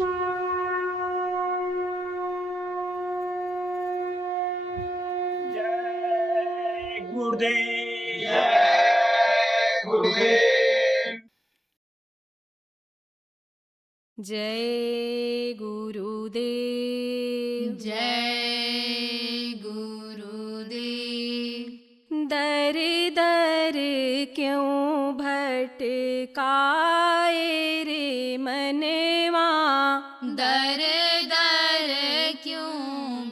जय गुरुदेव। जय गुरुदेव। जय गुरुदेव। जय गुरुदेव। दर दर क्यों भटकाए रे मनवा, दर दर क्यों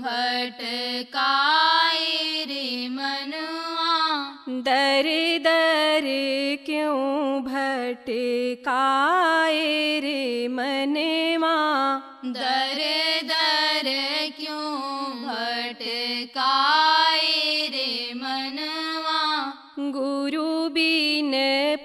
भटकाए रे मनवा, दर दर क्यों भटकाए रे मनवा, दर दर क्यों भटकाए रे मनवा, गुरु बिन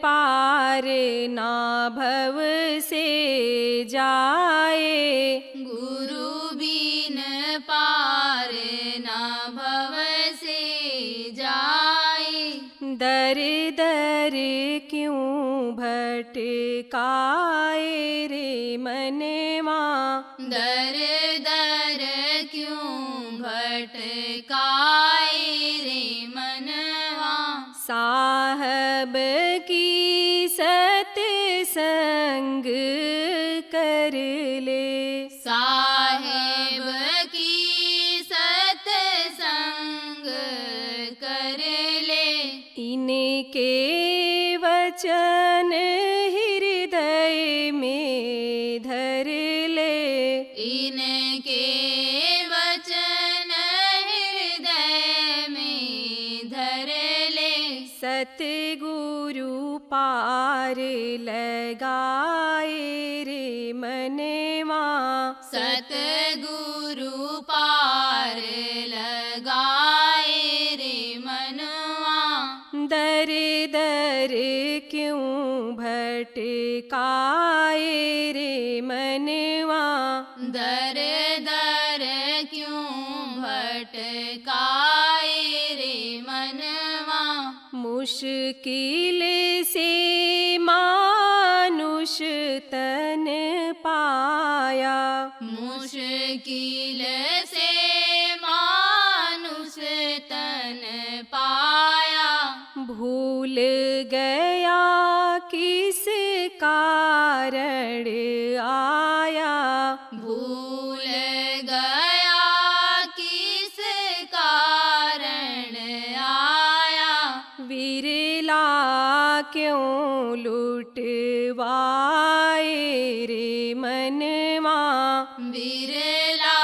पार ना भव से जाए, गुरु बिन पार ना भव से जाए, दर दर क्यों भटकाए रे मनवा, दर दर क्यों भटकाए रे मनवा, साहब की सत्संग कर ले, साहेब की सत्संग कर ले, इनके वचन हृदय में धर ले, इनके वचन हृदय में धर ले, सतगुरु पार लगाए रे मनवा, सतगुरु पार लगाए रे मनवा, दर दर क्यों भटकाए रे मनवा, दर दर क्यों भटकाए रे मनवा, मुश्किल से मानुष तन पाया, मुश्किल से मानुष तन पाया, भूल गया किस कारण आया, भूल गया किस कारण आया, विरला क्यों लुटवाए रे मनवा, बिरला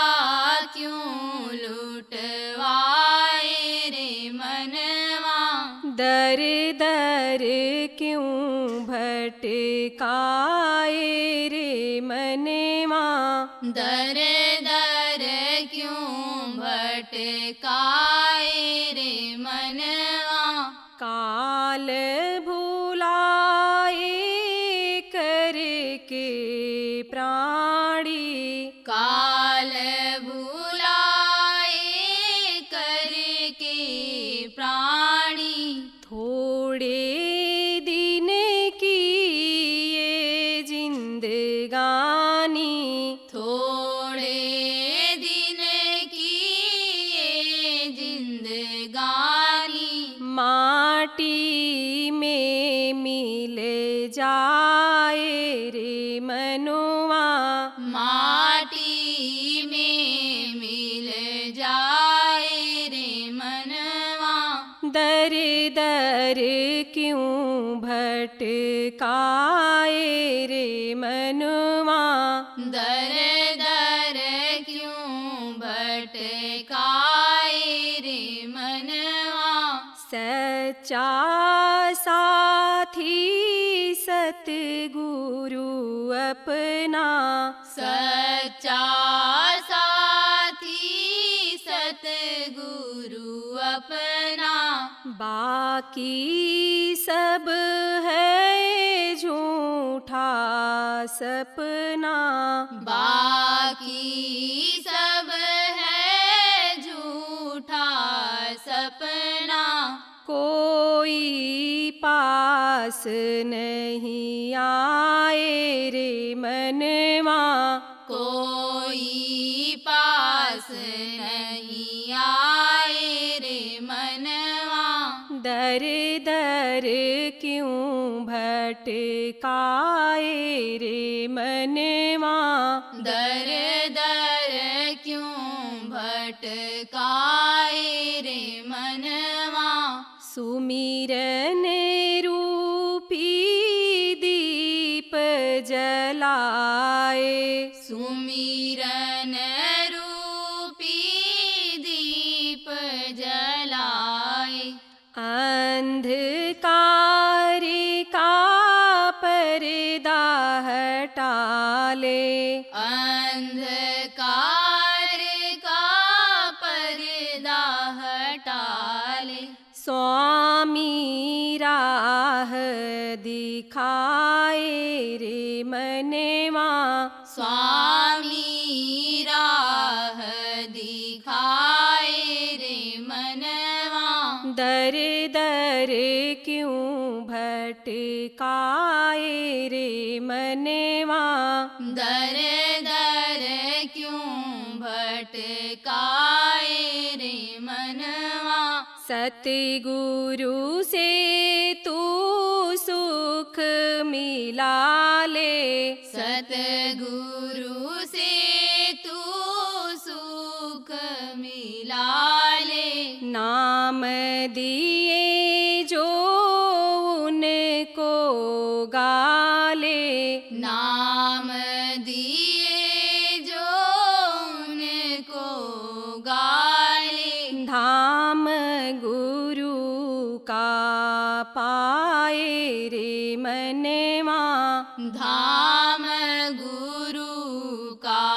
क्यों लुटवाए रे मनवा, दर दर क्यों भटकाए रे मनवा, दर दर क्यों भटकाए रे मनवा, काल भुलाए करके प्राणी, काल भुलाए करके प्राणी, थोड़े दिन की ये जिंदगानी, थोड़े दिन की ये जिंदगानी, माटी में मिल जाए रे मनवा, माटी में मिल जाए रे मनवा, दर दर क्यों भटकाए रे मनवा, दर दर क्यों भटकाए रे मनवा, सच्चा साथी सतगुरु अपना, सच्चा साथी सतगुरु अपना, बाकी सब है झूठा सपना, बाकी सब है झूठा सपना, कोई पास नहीं आए रे मनवा, कोई पास नहीं आए रे मनवा, दर दर क्यों भटकाए रे मनवा, दर दर क्यों भटकाए रे मनवा, सुमिरन रूपी दीप जलाए, सुमिरन रूपी दीप जलाए, अंधकार का पर्दा हटा ले, अंधकार का पर्दा हटा ले, स्वामी राह दिखाए रे मनवा, स्वामी राह दिखाए रे मनवा, दर दर क्यों भटकाए रे मनवा, दर दर क्यों भटकाए रे मनवा, सतगुरु से तू सुख मिला ले, सतगुरु से तू सुख मिला ले, नाम दिए जो उनको गाले, नाम दिए जो उनको गाले, धाम गुरु का पाए रे मनवा, धाम गुरु का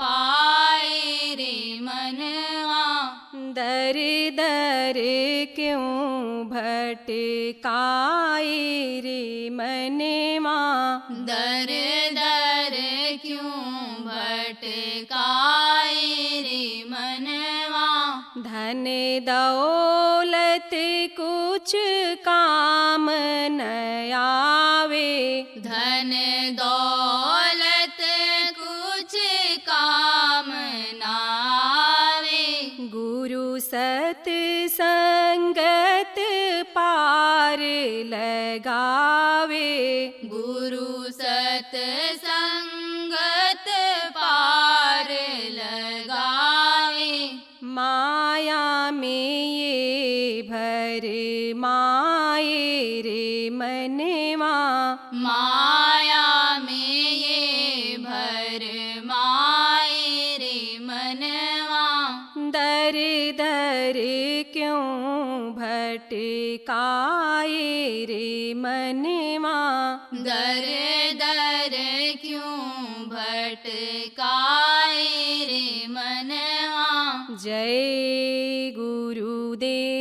पाए रे मनवा, दर दर क्यों भटकाए रे मनवा, दर दर क्यों भटकाए रे मनवा, धन दौलत कुछ काम न आवे, धन दौलत कुछ काम नावे, गुरु सत संगत पार लगावे, गुरु सत संगत पार लगावे, माया में ये भर माए रे मनवा, माया में ये भर माए रे मनवा, दर दर क्यों भटकाए रे मनवा, दर दर क्यों भटकाए रे मनवा, जय गुरुदेव।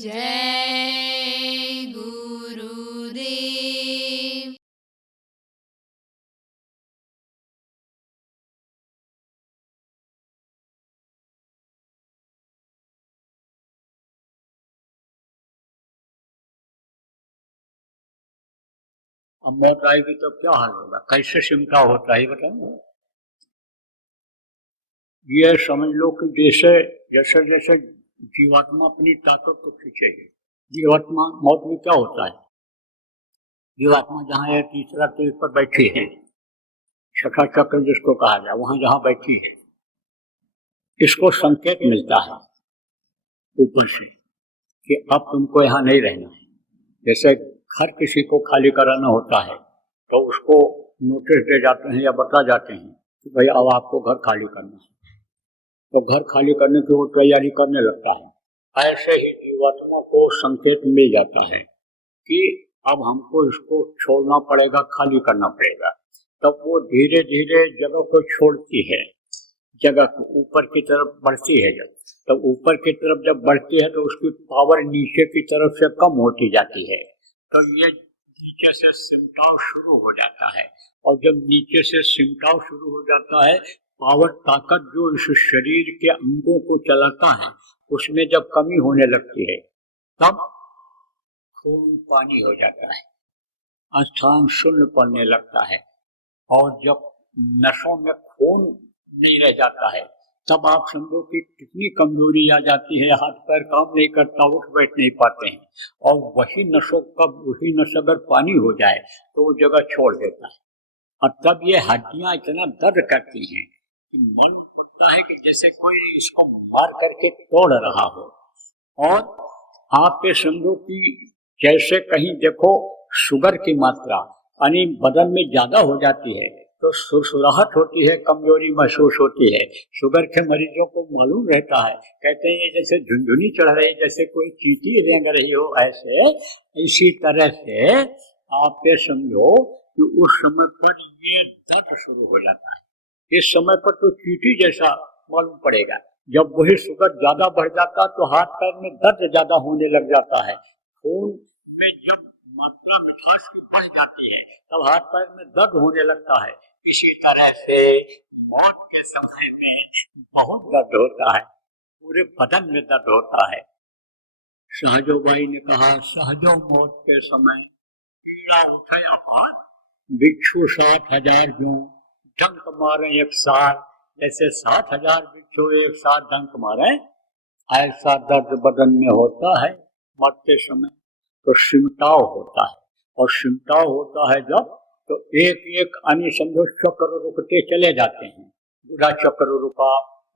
जय गुरुदेव। अब मौत आएगी तो क्या हाल होगा, कैसे सिमटा होता है बताओ। ये समझ लो कि जैसे जैसे जैसे जीवात्मा अपनी ताकत को खींचेगी, जीवात्मा मौत में क्या होता है, जीवात्मा जहाँ है तीसरा तीर पर बैठी है, छठा चक्र जिसको कहा जाए, वहां जहाँ बैठी है, इसको संकेत मिलता है ऊपर से कि अब तुमको यहाँ नहीं रहना है। जैसे घर किसी को खाली कराना होता है तो उसको नोटिस दे जाते हैं या बता जाते हैं कि भाई अब आपको घर खाली करना है, तो घर खाली करने की वो तैयारी करने लगता है। ऐसे ही जीवात्मा को संकेत मिल जाता है कि अब हमको इसको छोड़ना पड़ेगा, खाली करना पड़ेगा। तब वो धीरे धीरे जगह को छोड़ती है, जगह को ऊपर की तरफ बढ़ती है। जब ऊपर की तरफ जब बढ़ती है तो उसकी पावर नीचे की तरफ से कम होती जाती है, तो ये नीचे से सिमटाव शुरू हो जाता है। और जब नीचे से सिमटाव शुरू हो जाता है, पावर ताकत जो इस शरीर के अंगों को चलाता है उसमें जब कमी होने लगती है, तब खून पानी हो जाता है, अष्टांग शून्य पड़ने लगता है। और जब नसों में खून नहीं रह जाता है तब आप समझो कि कितनी कमजोरी आ जाती है, हाथ पैर काम नहीं करता, उठ बैठ नहीं पाते हैं। और वही नस अगर पानी हो जाए तो वो जगह छोड़ देता है, और तब ये हड्डियां इतना दर्द करती हैं कि मन पड़ता है कि जैसे कोई इसको मार करके तोड़ रहा हो। और आप ये समझो कि जैसे कहीं देखो शुगर की मात्रा यानी बदन में ज्यादा हो जाती है तो सुसुराहट होती है, कमजोरी महसूस होती है। शुगर के मरीजों को मालूम रहता है, कहते हैं ये जैसे झुंझुनी चढ़ रही है, जैसे कोई चींटी रेंग रही हो, ऐसे इसी तरह से आप ये समझो कि उस समय पर ये दर्द शुरू हो जाता है। इस समय पर तो चींटी जैसा मालूम पड़ेगा। जब वही शुगर ज्यादा बढ़ जाता तो हाथ पैर में दर्द ज्यादा होने लग जाता है। खून में जब मात्रा मिठास की बढ़ जाती है तब हाथ पैर में दर्द होने लगता है। इसी तरह से मौत के समय में बहुत दर्द होता है, पूरे बदन में दर्द होता है। सहजोबाई ने कहा, सहजो मौत के समय पीड़ा उठे अपार, बिच्छू 60,000 जो डंक मारे एक साथ, जैसे 60,000 बिच्छू एक साथ डंक मारे, ऐसा दर्द बदन में होता है मरते समय। तो सिमटाव होता है, और सिमटाव होता है जब तो एक एक अन्य समझो चक्र रुकते चले जाते हैं। बुरा चक्र रुका,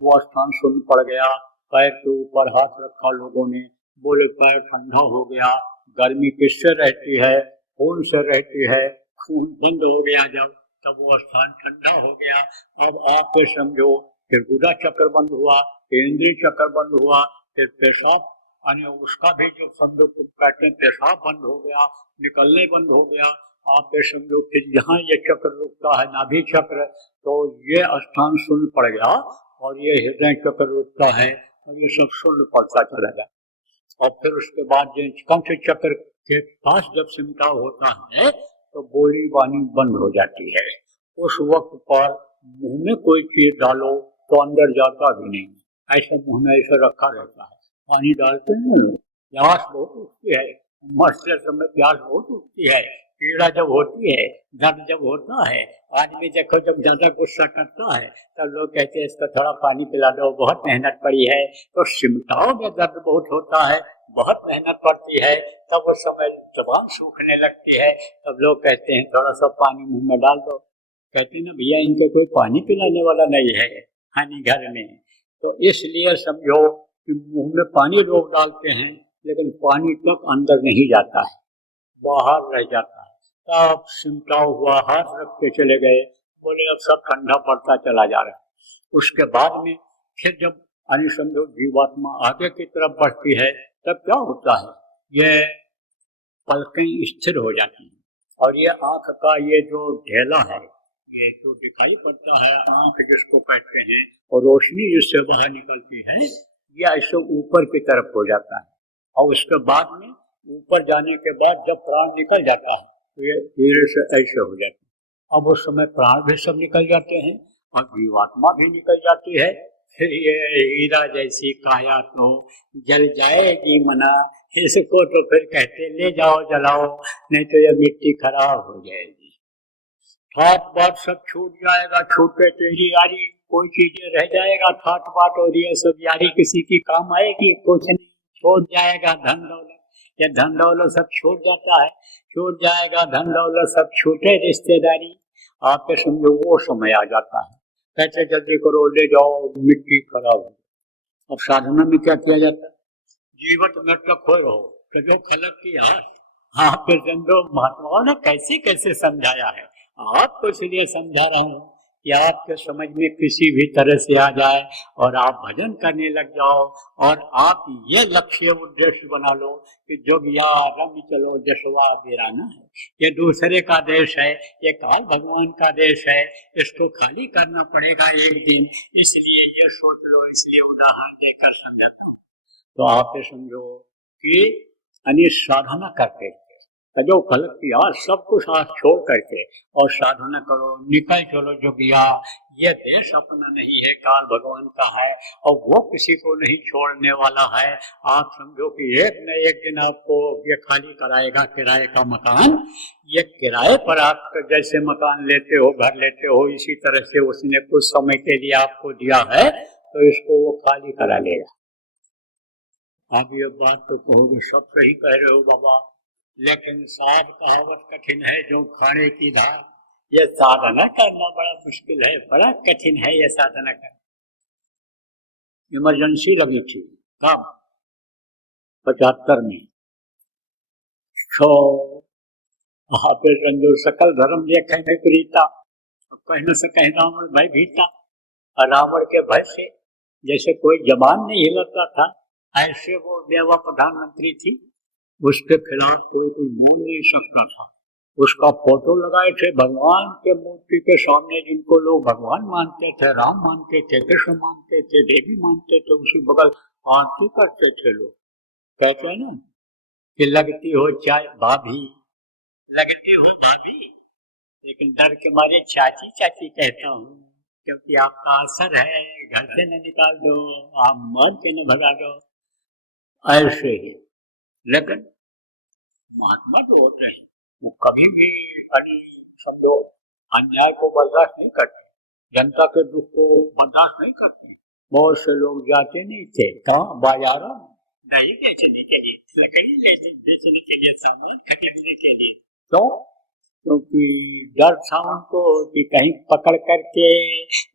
वो स्थान शून्य पड़ गया, पैर के ऊपर हाथ रखा लोगों ने, बोले पैर ठंडा हो गया। गर्मी किससे रहती है? खून से रहती है। खून बंद हो गया जब, तब वो स्थान ठंडा हो गया। अब आप समझो फिर बुरा चक्र बंद हुआ, केंद्रीय चक्र बंद हुआ, फिर पेशाब यानी उसका भी जो समझो कहते हैं पेशाब बंद हो गया, निकलने बंद हो गया। आप ये समझो फिर यहाँ ये चक्र रुकता है, नाभि चक्र, तो ये स्थान शून्य पड़ गया, और ये हृदय चक्र रुकता है, और ये सब शून्य पड़ता चला गया। और फिर उसके बाद जो कंठ चक्र के पास जब सिमटाव होता है तो बोली वाणी बंद हो जाती है। उस वक्त पर मुंह में कोई चीज डालो तो अंदर जाता भी नहीं, ऐसे मुंह में ऐसे रखा रहता है। पानी डालते हैं लोग, प्यास बहुत उठती है, मरते समय प्यास बहुत उठती है, पीड़ा जब होती है, दर्द जब होता है। आदमी देखो जब ज्यादा गुस्सा करता है तब लोग कहते हैं इसको थोड़ा पानी पिला दो, बहुत मेहनत पड़ी है। तो सिमटाव में दर्द बहुत होता है, बहुत मेहनत पड़ती है, तब उस समय जबान सूखने लगती है, तब लोग कहते हैं थोड़ा सा पानी मुंह में डाल दो। कहते हैं ना भैया इनके कोई पानी पिलाने वाला नहीं है हानि घर में। तो इसलिए समझो कि मुंह में पानी लोग डालते हैं लेकिन पानी तक अंदर नहीं जाता है, बाहर रह जाता है। तब सिमटाव हुआ, हाथ रख के चले गए, बोले अब सब ठंडा पड़ता चला जा रहा है। उसके बाद में फिर जब यानी समझो जीवात्मा आगे की तरफ बढ़ती है तब क्या होता है, ये पलकें स्थिर हो जाती हैं, और ये आंख का ये जो ढेला है, ये जो दिखाई पड़ता है आंख जिसको कहते हैं, और रोशनी जिससे बाहर निकलती है, ये ऐसे ऊपर की तरफ हो जाता है। और उसके बाद में ऊपर जाने के बाद जब प्राण निकल जाता है तो ये धीरे से ऐसे हो जाता है। अब उस समय प्राण भी सब निकल जाते हैं और जीवात्मा भी निकल जाती है। फिर ये हीरा जैसी काया तो जल जाएगी मना, इसको तो फिर कहते ले जाओ जलाओ, नहीं तो ये मिट्टी खराब हो जाएगी। ठाट बाट सब छूट जाएगा, छूटे तेरी यारी, कोई चीजें रह जाएगा ठाट बाट, और ये सब यारी किसी की काम आएगी कुछ नहीं, छोड़ जाएगा धन दौलत। ये धन दौलत सब छूट जाता है, छूट जाएगा धन दौलत सब, छूटे रिश्तेदारी। आप ये समझो वो समय आ जाता है, कहते जल्दी करो ले जाओ मिट्टी खराब हो। अब साधना में क्या किया जाता है, जीवत मृत खोए रहो कभी खलक की यार। आप फिर समझो महात्माओं ने कैसे कैसे समझाया है, आपको इसलिए समझा रहा हूँ कि आपके समझ में किसी भी तरह से आ जाए और आप भजन करने लग जाओ, और आप ये लक्ष्य उद्देश्य बना लो कि जोगिया रंग चलो जसवा बेराना है, ये दूसरे का देश है, ये काल भगवान का देश है, इसको खाली करना पड़ेगा एक दिन, इसलिए ये सोच लो। इसलिए उदाहरण देकर समझाता हूँ। तो आप ये समझो कि साधना करते जो फलक किया सब कुछ हाथ छोड़ करके और साधना करो, निकल चलो जोगिया। ये देश अपना नहीं है, काल भगवान का है और वो किसी को नहीं छोड़ने वाला है। आप समझो कि एक न एक दिन आपको ये खाली कराएगा किराए का मकान। ये किराए पर आप जैसे मकान लेते हो, घर लेते हो, इसी तरह से उसने कुछ समय के लिए आपको दिया है तो इसको वो खाली करा लेगा। आप ये बात तो कहोगे सब सही कह रहे हो बाबा, लेकिन साध कहावत कठिन है जो खाने की धार। ये साधना करना बड़ा मुश्किल है, बड़ा कठिन है ये साधना करना। इमरजेंसी लगी थी कब? 75 में। तो वहां पे समझो सकल धर्म देखे में प्रीता, कहने से कहीं रावण भय भीता। और रावण के भय से जैसे कोई जबान नहीं हिलाता था, ऐसे वो देवा प्रधानमंत्री थी, उसके खिलाफ कोई बोल नहीं सकता था। उसका फोटो लगाए थे भगवान के मूर्ति के सामने, जिनको लोग भगवान मानते थे, राम मानते थे, कृष्ण मानते थे, देवी मानते थे, उसी बगल आरती करते थे लोग। कहते हैं ना कि लगती हो चाय भाभी, लगती हो भाभी, लेकिन डर के मारे चाची चाची कहता हूँ, क्योंकि आपका असर है, घर से न निकाल दो, आप मर के न भगा दो। ऐसे ही लेकिन महात्मा जो होते हैं वो कभी भी समझो अन्याय को बर्दाश्त नहीं करते, जनता के दुख को बर्दाश्त नहीं करते। बहुत से लोग जाते नहीं थे कहाँ, बाजारों में दही बेचने के लिए, लकड़ी बेचने के लिए, सामान खरीदने के लिए। क्योंकि डर था उनको कि कहीं पकड़ करके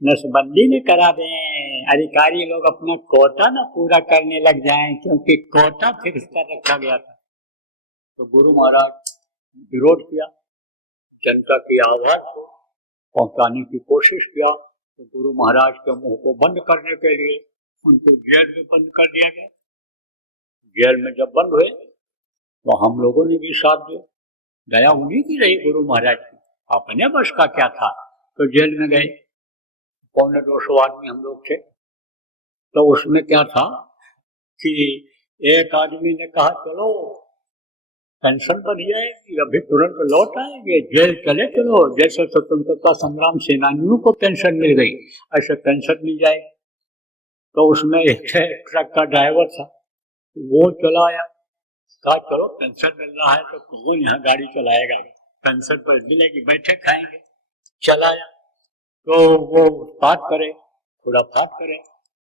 नसबंदी न करा दें, अधिकारी लोग अपना कोटा न पूरा करने लग जाएं, क्योंकि कोटा फिक्स कर रखा गया था। तो गुरु महाराज विरोध किया, जनता की आवाज को पहुंचाने की कोशिश किया। तो गुरु महाराज के मुंह को बंद करने के लिए उनको जेल में बंद कर दिया गया। जेल में जब बंद हुए तो हम लोगों ने भी साथ दिया, दया उन्हीं की रही गुरु महाराज की, अपने बस का क्या था। तो जेल में गए, 250 आदमी हम लोग थे। तो उसमें क्या था कि एक आदमी ने कहा चलो पेंशन बन जाएगी, अभी तुरंत लौट आएंगे, जेल चले चलो, जैसे स्वतंत्रता संग्राम सेनानियों को पेंशन मिल गई ऐसे पेंशन मिल जाएगी। तो उसमें एक ट्रक का ड्राइवर था, वो चला आया, कहा चलो पेंशन मिल रहा है तो कौन यहाँ गाड़ी चलाएगा, पेंशन पर मिलेगी, बैठे खाएंगे। चलाया तो वो पाठ करे, थोड़ा पाठ करे,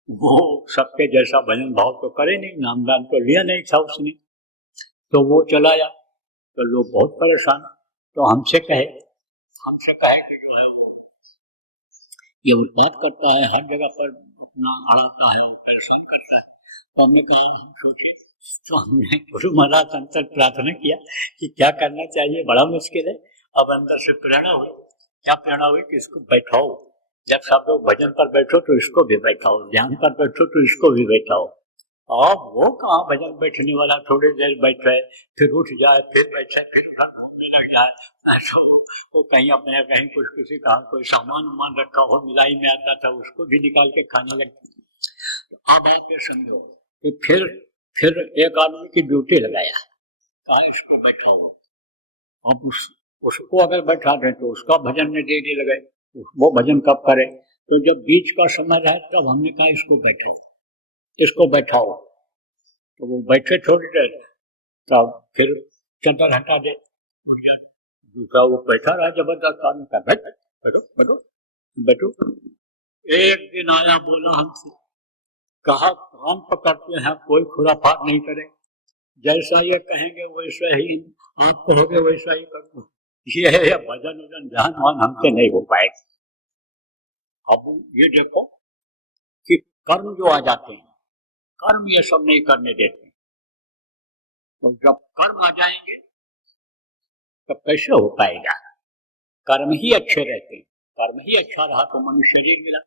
वो सबके जैसा भजन भाव तो करे नहीं, नामदान तो लिया नहीं था उसने। तो वो चलाया तो लोग बहुत परेशान। तो हमसे कहे कि जो है वो ये उत्पात करता है, हर जगह पर अपना अड़ाता है और परेशान करता है। तो हमने कहा, हम सोचे, तो हमने गुरु महाराज अंतर प्रार्थना किया कि क्या करना चाहिए, बड़ा मुश्किल है। अब अंदर से प्रेरणा हुई, क्या प्रेरणा हुई कि इसको बैठाओ, जब सब लोग भजन पर बैठो तो इसको भी बैठाओ, ध्यान पर बैठो तो इसको भी बैठाओ। अब वो कहाँ भजन बैठने वाला, थोड़ी देर बैठे फिर उठ जाए, फिर बैठे, फिर घूमने लग जाए। तो वो कहीं अपने कहीं कुछ किसी का कोई सामान उमान रखा हो मिलाई में आता था, उसको भी निकाल के खाने लगता। अब आप ये समझो कि फिर एक आदमी की ड्यूटी लगाया, कहा इसको बैठाओ। अब उसको अगर बैठा दें तो उसका भजन में देरी लगे, वो भजन कब करे। तो जब बीच का समय रहे तब हमने कहा इसको बैठो, इसको बैठाओ। तो वो बैठे थोड़ी देर, तब फिर चद्दर हटा दे, उठ जाए। दूसरा वो बैठा रहा जबरदस्त आदमी का, बैठो बैठो बैठो। एक दिन आया, बोला हमसे, कहा काम पकड़ते हैं, कोई खुराफात नहीं करे, जैसा ये कहेंगे वैसा ही आप कहोगे वैसा ही करो। ये भजन वजन ध्यान मान हमसे नहीं हो पाएगा। अब ये देखो कि कर्म जो आ जाते हैं, कर्म ये सब नहीं करने देते। तो जब कर्म आ जाएंगे तब कैसे हो पाएगा। कर्म ही अच्छे रहते हैं, कर्म ही अच्छा रहा तो मनुष्य शरीर मिला,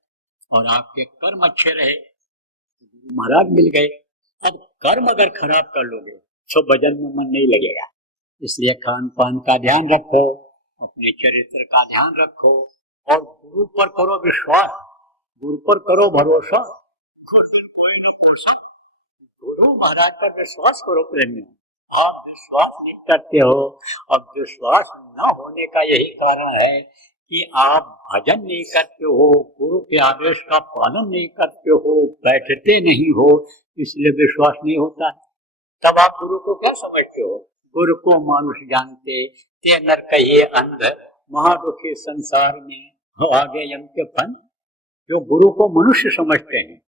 और आपके कर्म अच्छे रहे तो महाराज मिल गए। अब कर्म अगर खराब कर लोगे तो भजन में मन नहीं लगेगा। इसलिए खान पान का ध्यान रखो, अपने चरित्र का ध्यान रखो, और गुरु पर करो विश्वास, गुरु पर करो भरोसा। कोई न भरोसा, गुरु महाराज पर विश्वास करो प्रेम में, आप विश्वास नहीं करते हो। अब विश्वास न होने का यही कारण है कि आप भजन नहीं करते हो, गुरु के आदेश का पालन नहीं करते हो, बैठते नहीं हो, इसलिए विश्वास नहीं होता। तब आप गुरु को क्या समझते हो? गुरु को मानुष जानते ते नर कहिए अंध, महादुखी संसार में हो आगे यम के फन। जो गुरु को मनुष्य समझते हैं,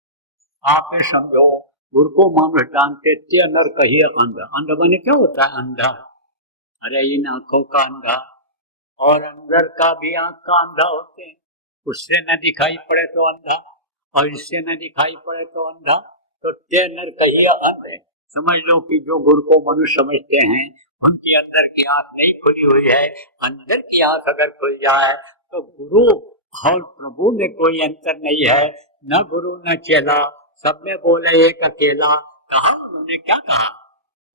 आप ये समझो, गुरु को मानुष जानते ते नर कहिए अंध। अंध बने क्या होता है? अंधा। अरे इन आंखों का अंधा और अंदर का भी आंख का अंधा होते हैं। उससे न दिखाई पड़े तो अंधा और इससे न दिखाई पड़े तो अंधा। तो ते नर कहिए अंध है। समझ लो कि जो गुरु को मनुष्य समझते हैं उनकी अंदर की आंख नहीं खुली हुई है। अंदर की आंख अगर खुल जाए तो गुरु और प्रभु में कोई अंतर नहीं है, न गुरु न चेला, सब में बोले एक अकेला। कहा उन्होंने, क्या कहा?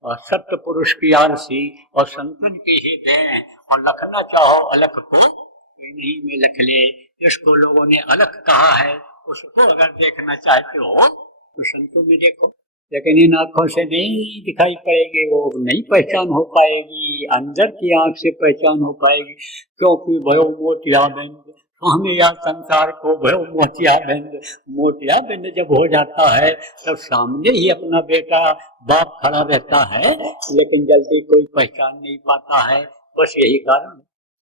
और सत्य पुरुष की आरसी और संतन की ही दें, और लखना चाहो अलख को नहीं में लख ले। जिसको लोगों ने अलख कहा है उसको अगर देखना चाहते हो तो संतों में देखो, लेकिन इन आंखों से नहीं दिखाई पड़ेगी, वो नहीं पहचान हो पाएगी। अंदर की आंख से पहचान हो पाएगी, क्योंकि भयो मोतियाबिंद स्वामी या संसार को भयो मोतियाबिंद। मोतियाबिंद जब हो जाता है तब सामने ही अपना बेटा बाप खड़ा रहता है, लेकिन जल्दी कोई पहचान नहीं पाता है। बस यही कारण है।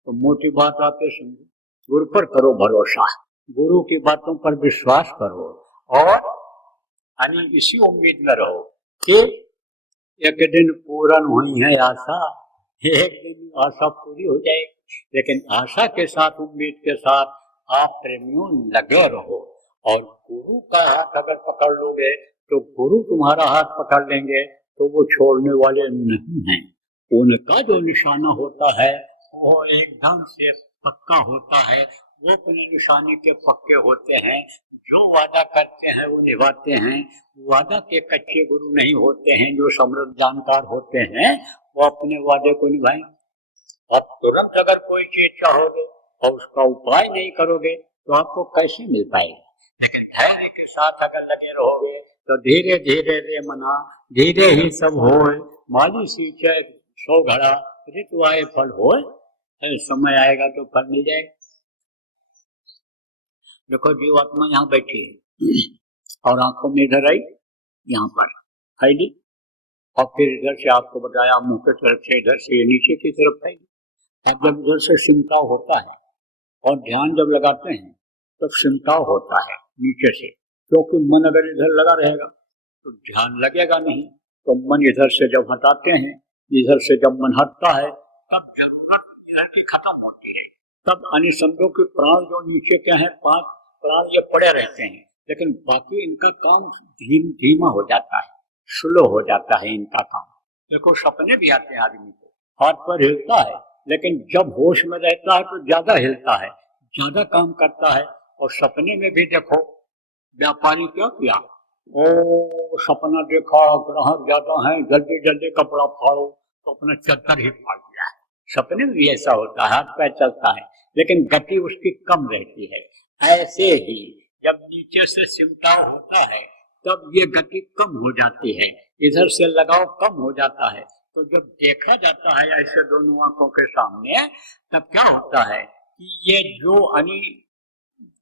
तो मोटी बात आप ये समझो, गुरु पर करो भरोसा, गुरु की बातों पर विश्वास करो और इसी उम्मीद में रहो कि एक दिन पूर्ण हुई है आशा, एक दिन आशा पूरी हो जाएगी। लेकिन आशा के साथ, उम्मीद के साथ आप प्रेमियों लगे रहो। और गुरु का हाथ अगर पकड़ लोगे तो गुरु तुम्हारा हाथ पकड़ लेंगे, तो वो छोड़ने वाले नहीं हैं। उनका जो निशाना होता है वो एकदम से पक्का होता है। वो अपने निशाने के पक्के होते हैं। जो वादा करते हैं वो निभाते हैं। वादा के कच्चे गुरु नहीं होते हैं। जो समृद्ध जानकार होते हैं वो अपने वादे को निभाएंगे। अब तुरंत अगर कोई चीज चाहोगे और उसका उपाय नहीं करोगे तो आपको कैसे मिल पाएगा? लेकिन धैर्य के साथ अगर लगे रहोगे तो धीरे धीरे रे मना, धीरे ही सब होए, माली सींचे सौ घड़ा, ऋतु आए फल होए। समय आएगा तो फल मिल जाएगा। देखो, जीवात्मा यहाँ बैठी है और आंखों में इधर आई, यहाँ पर फैली, और फिर इधर से आपको बताया मुंह की तरफ से, इधर से नीचे की तरफ फैली। अब जब इधर से सिमटाव होता है और ध्यान जब लगाते हैं तब सिमटाव होता है नीचे से, क्योंकि मन अगर इधर लगा रहेगा तो ध्यान लगेगा नहीं। तो मन इधर से जब हटाते हैं, इधर से जब मन हटता है तब जरूरत इधर की खत्म होती है। तब समझो कि प्राण जो नीचे क्या है, 5 प्राण ये पड़े रहते हैं, लेकिन बाकी इनका काम धीमा हो जाता है, स्लो हो जाता है इनका काम। देखो, सपने भी आते हैं आदमी को, हाथ पर हिलता है, लेकिन जब होश में रहता है तो ज्यादा हिलता है, ज्यादा काम करता है। और सपने में भी देखो, व्यापारी क्या किया, ओ सपना देखा ग्राहक ज्यादा है, जल्दी जल्दी कपड़ा फाड़ो, तो अपना चद्दर ही फाड़ दिया। सपने में भी ऐसा होता है, हाथ पैर चलता है, लेकिन गति उसकी कम रहती है। ऐसे ही जब नीचे से सिमटाव होता है तब ये गति कम हो जाती है, इधर से लगाव कम हो जाता है। तो जब देखा जाता है ऐसे दोनों आंखों के सामने, तब क्या होता है कि ये जो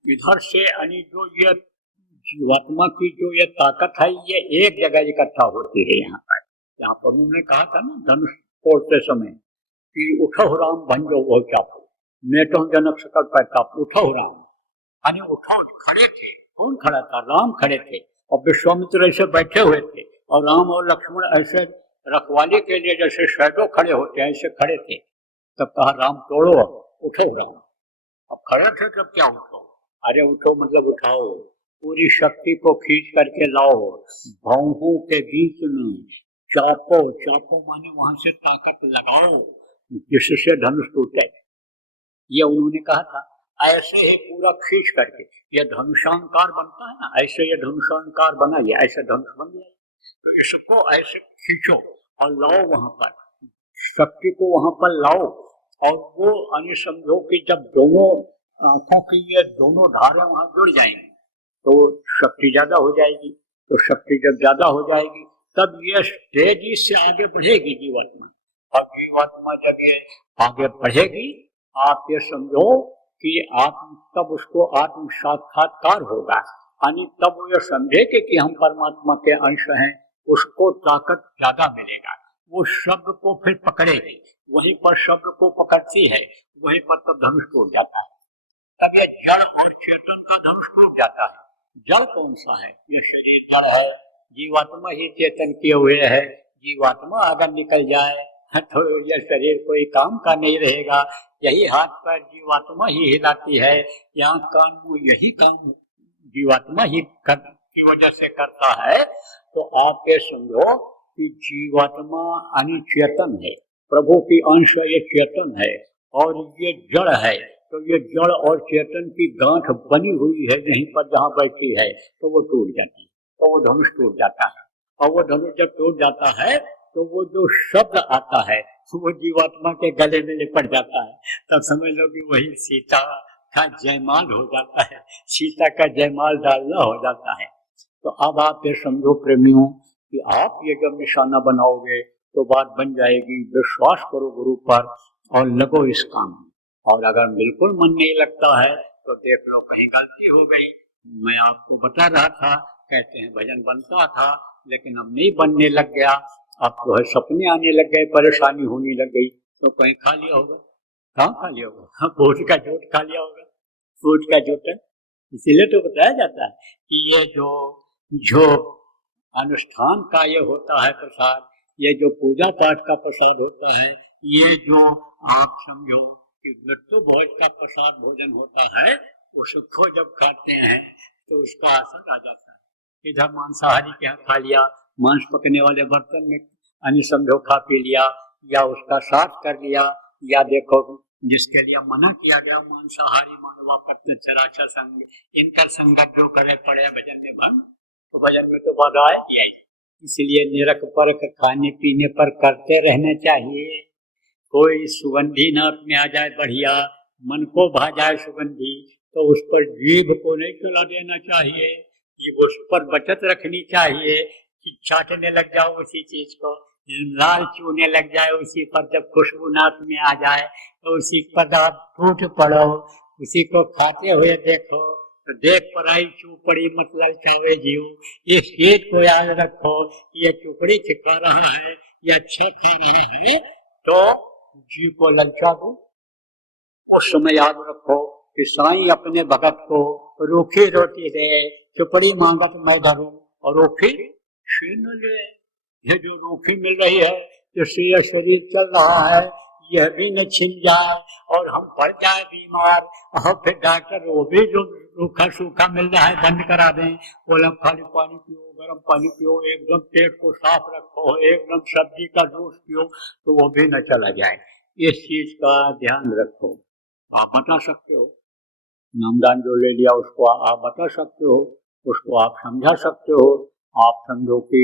इधर से जो ये जीवात्मा की जो ये ताकत है, ये एक जगह इकट्ठा होती है। यहाँ पर उन्होंने कहा था ना धनुष तोड़ते समय कि उठो राम भंजो वो चापो, मेटो जनक सकल प्रताप। उठो राम, उठो, खड़े थे। कौन खड़ा था? राम खड़े थे, और विश्वामित्र ऐसे बैठे हुए थे, और राम और लक्ष्मण ऐसे रखवाले के लिए जैसे शैडो खड़े होते हैं ऐसे खड़े थे। तब कहा राम तोड़ो, उठो राम। अब खड़े थे तब क्या उठो? अरे उठो मतलब उठाओ, पूरी शक्ति को खींच करके लाओ, भौहों के बीच में चापो। चापो माने वहां से ताकत लगाओ जिससे धनुष टूटे। ये उन्होंने कहा था। ऐसे ही पूरा खींच करके ये धनुषांकार बनता है ना, ऐसे ये धनुषांकार बना, ये ऐसे धनुष बन गया। तो इसको ऐसे खींचो और लाओ, वहां पर शक्ति को वहां पर लाओ। और वो समझो कि जब दोनों आंखों की ये दोनों धारें वहां जुड़ जाएंगी तो शक्ति ज्यादा हो जाएगी। तो शक्ति जब ज्यादा हो जाएगी तब ये तेजी से आगे बढ़ेगी जीवात्मा। अब जीवात्मा जब ये आगे बढ़ेगी, आप ये समझो कि आत्म तब उसको आत्म साक्षात्कार होगा, यानी तब वो ये समझेगी कि हम परमात्मा के अंश हैं, उसको ताकत ज्यादा मिलेगा। वो शब्द को फिर पकड़ेगी, वहीं पर शब्द को पकड़ती है, वहीं पर तब धनुष टूट जाता है। तब ये जड़ और चेतन का धनुष टूट जाता है। जड़ कौन सा है? ये शरीर जड़ है, जीवात्मा ही चेतन किए हुए है। जीवात्मा अगर निकल जाए तो यह शरीर कोई काम का नहीं रहेगा। यही हाथ पर जीवात्मा ही हिलाती है, यहाँ कान मुंह यही काम जीवात्मा ही की वजह से करता है। तो आप ये समझो कि जीवात्मा यानी चेतन है, प्रभु की अंश ये चेतन है, और ये जड़ है। तो ये जड़ और चेतन की गांठ बनी हुई है यहीं पर जहाँ बैठी है, तो वो टूट जाती है, तो वो धनुष टूट जाता है। और वो धनुष जब टूट जाता है तो वो जो शब्द आता है वो जीवात्मा के गले में लिपट जाता है। तब समझ लो कि वही सीता का जयमाल हो जाता है, सीता का जयमाल डालना हो जाता है। तो अब आप ये समझो प्रेमियों कि आप ये जब निशाना बनाओगे तो बात बन जाएगी। विश्वास करो गुरु पर और लगो इस काम में। और अगर बिल्कुल मन नहीं लगता है तो देख लो कहीं गलती हो गई। मैं आपको बता रहा था, कहते हैं भजन बनता था लेकिन अब नहीं बनने लग गया, अब तो है सपने आने लग गए, परेशानी होने लग गई, तो कहीं खा लिया होगा। कहाँ खा लिया होगा? फूट का झूठ खा लिया होगा, फूट का झूठ। इसीलिए तो बताया जाता है कि ये जो अनुष्ठान का ये होता है प्रसाद, ये जो पूजा पाठ का प्रसाद होता है, ये जो आप समझो कि मृत्यु भोज का प्रसाद भोजन होता है, उसको जब खाते हैं तो उसका असर आ जाता है। इधर मांसाहारी के यहाँ खा लिया, मांस पकने वाले बर्तन में अन्य समझो खा पी लिया, या उसका साफ कर लिया, या देखो जिसके लिए मना किया गया मांसाहारी मानवा पत्न चराचर संग, इनका संगत जो करे पड़े भजन में भंग, तो भजन में तो बाधा आएगी। इसलिए निरख परख खाने पीने पर करते रहना चाहिए। कोई सुगंधी नाक में आ जाए बढ़िया, मन को भा जाए सुगंधी, तो उस पर जीभ को नहीं चला देना चाहिए, ये उस पर बचत रखनी चाहिए कि चाटने लग जाओ उसी चीज को, लाल चूने लग जाए उसी पर, जब खुशबू नाक में आ जाए तो उसी पर आप टूट पड़ो, उसी को खाते हुए देखो तो देख पराई चूपड़ी मत ललचावे जीव। ये चीज को याद रखो, ये चुपड़ी छिपा रहा है, ये अच्छे खा रहे हैं तो जीव को ललचा दो। उस समय याद रखो कि साईं अपने भगत को रूखी रोटी दे, चुपड़ी मांगत मैं धरूं और रूखी छीन ले। ये जो रूखी मिल रही है, जिससे यह शरीर चल रहा है, यह भी न छिन जाए और हम पड़ जाए बीमार, और फिर डॉक्टर वो भी जो रूखा सूखा मिल रहा है बंद करा दें, बोला खाली पानी पियो, गर्म पानी पियो, एकदम पेट को साफ रखो, एकदम सब्जी का जूस पियो, तो वो भी न चला जाए। इस चीज का ध्यान रखो। आप बता सकते हो, नामदान जो ले लिया उसको आप बता सकते हो, उसको आप समझा सकते हो। आप समझो कि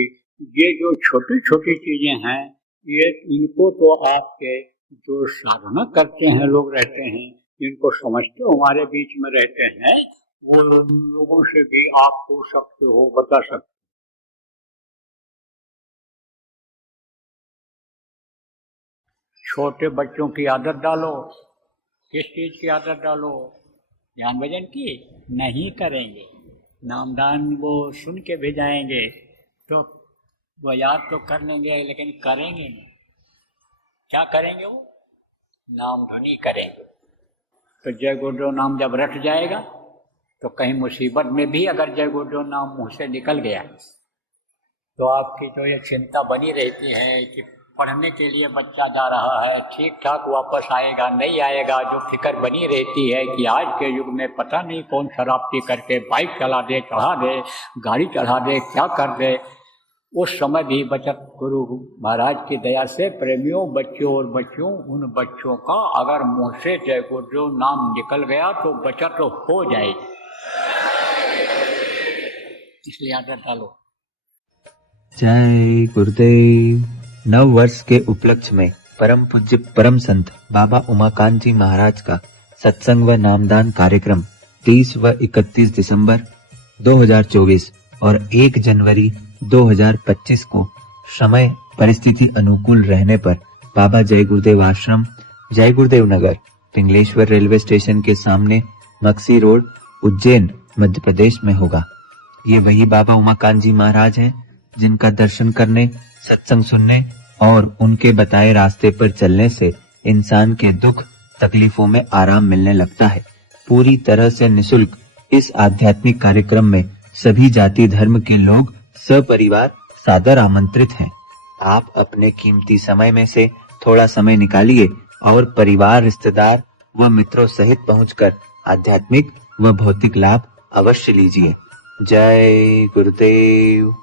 ये जो छोटी छोटी चीजें हैं, ये इनको तो आपके जो साधना करते हैं लोग रहते हैं, इनको समझते हो, हमारे बीच में रहते हैं, वो लोगों से भी आप पूछ सकते हो, बता सकते हो। छोटे बच्चों की आदत डालो। किस चीज की आदत डालो? ध्यान भजन की नहीं करेंगे, नामदान वो सुन के भी जाएंगे तो वो याद तो कर लेंगे लेकिन करेंगे नहीं। क्या करेंगे? वो नाम धुनी करेंगे। तो जय गुरुदेव नाम जब रट जाएगा तो कहीं मुसीबत में भी अगर जय गुरुदेव नाम मुंह से निकल गया तो आपकी तो ये चिंता बनी रहती है कि पढ़ने के लिए बच्चा जा रहा है, ठीक ठाक वापस आएगा नहीं आएगा, जो फिक्र बनी रहती है कि आज के युग में पता नहीं कौन शराब पी करके बाइक चला दे, चढ़ा दे, गाड़ी चढ़ा दे, क्या कर दे। उस समय भी बचत गुरु महाराज की दया से प्रेमियों, बच्चों और बच्चियों, उन बच्चों का अगर मुंह से जय गुरुदेव नाम निकल गया तो बचत तो हो जाएगी। इसलिए आदत डालो। जय गुरुदेव। नव वर्ष के उपलक्ष्य में परम पूज्य परम संत बाबा उमाकांत जी महाराज का सत्संग व नामदान कार्यक्रम 30 व 31 दिसंबर 2024 और 1 जनवरी 2025 को समय परिस्थिति अनुकूल रहने पर बाबा जय गुरुदेव आश्रम, जय गुरुदेव नगर, पिंगलेश्वर रेलवे स्टेशन के सामने, मक्सी रोड, उज्जैन, मध्य प्रदेश में होगा। ये वही बाबा उमाकांत जी महाराज हैं जिनका दर्शन करने, सत्संग सुनने और उनके बताए रास्ते पर चलने से इंसान के दुख तकलीफों में आराम मिलने लगता है। पूरी तरह से निशुल्क इस आध्यात्मिक कार्यक्रम में सभी जाति धर्म के लोग सपरिवार सादर आमंत्रित हैं। आप अपने कीमती समय में से थोड़ा समय निकालिए और परिवार, रिश्तेदार व मित्रों सहित पहुंचकर आध्यात्मिक व भौतिक लाभ अवश्य लीजिए। जय गुरुदेव।